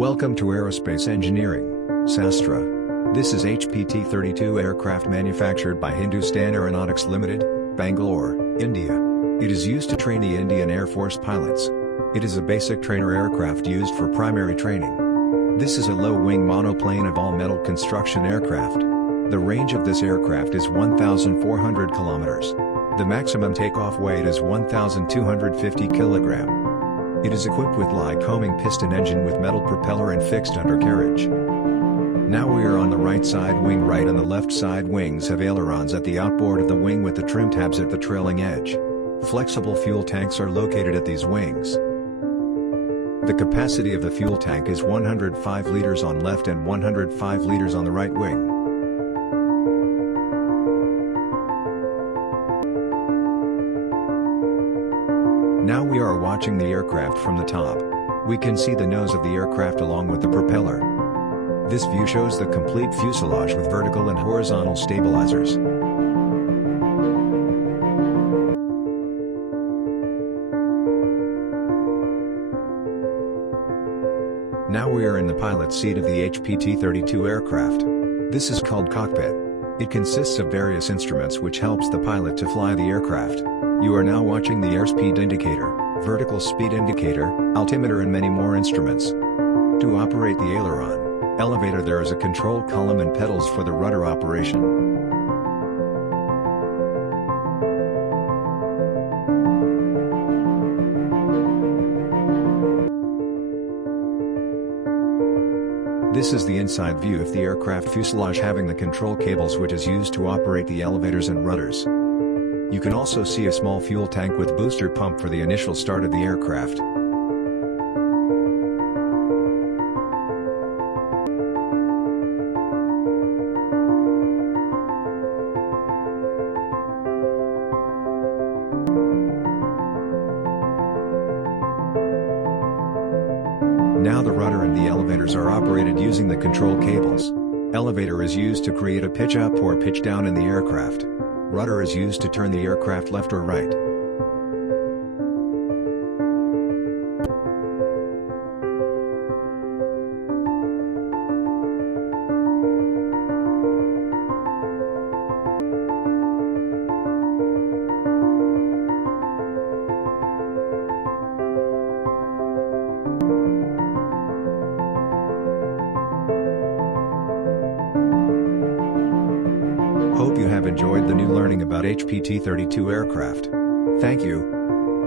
Welcome to Aerospace Engineering, Sastra. This is HPT-32 aircraft manufactured by Hindustan Aeronautics Limited, Bangalore, India. It is used to train the Indian Air Force pilots. It is a basic trainer aircraft used for primary training. This is a low-wing monoplane of all-metal construction aircraft. The range of this aircraft is 1,400 kilometers. The maximum takeoff weight is 1,250 kg. It is equipped with Lycoming piston engine with metal propeller and fixed undercarriage. Now we are on the right side wing. Right and the left side wings have ailerons at the outboard of the wing with the trim tabs at the trailing edge. Flexible fuel tanks are located at these wings. The capacity of the fuel tank is 105 liters on left and 105 liters on the right wing. Now we are watching the aircraft from the top. We can see the nose of the aircraft along with the propeller. This view shows the complete fuselage with vertical and horizontal stabilizers. Now we are in the pilot seat of the HPT-32 aircraft. This is called cockpit. It consists of various instruments which helps the pilot to fly the aircraft. You are now watching the airspeed indicator, vertical speed indicator, altimeter and many more instruments. To operate the aileron, elevator, there is a control column and pedals for the rudder operation. This is the inside view of the aircraft fuselage having the control cables which is used to operate the elevators and rudders. You can also see a small fuel tank with booster pump for the initial start of the aircraft. Now the rudder and the elevators are operated using the control cables. Elevator is used to create a pitch up or pitch down in the aircraft. Rudder is used to turn the aircraft left or right. Hope you have enjoyed the new learning about HPT-32 aircraft. Thank you.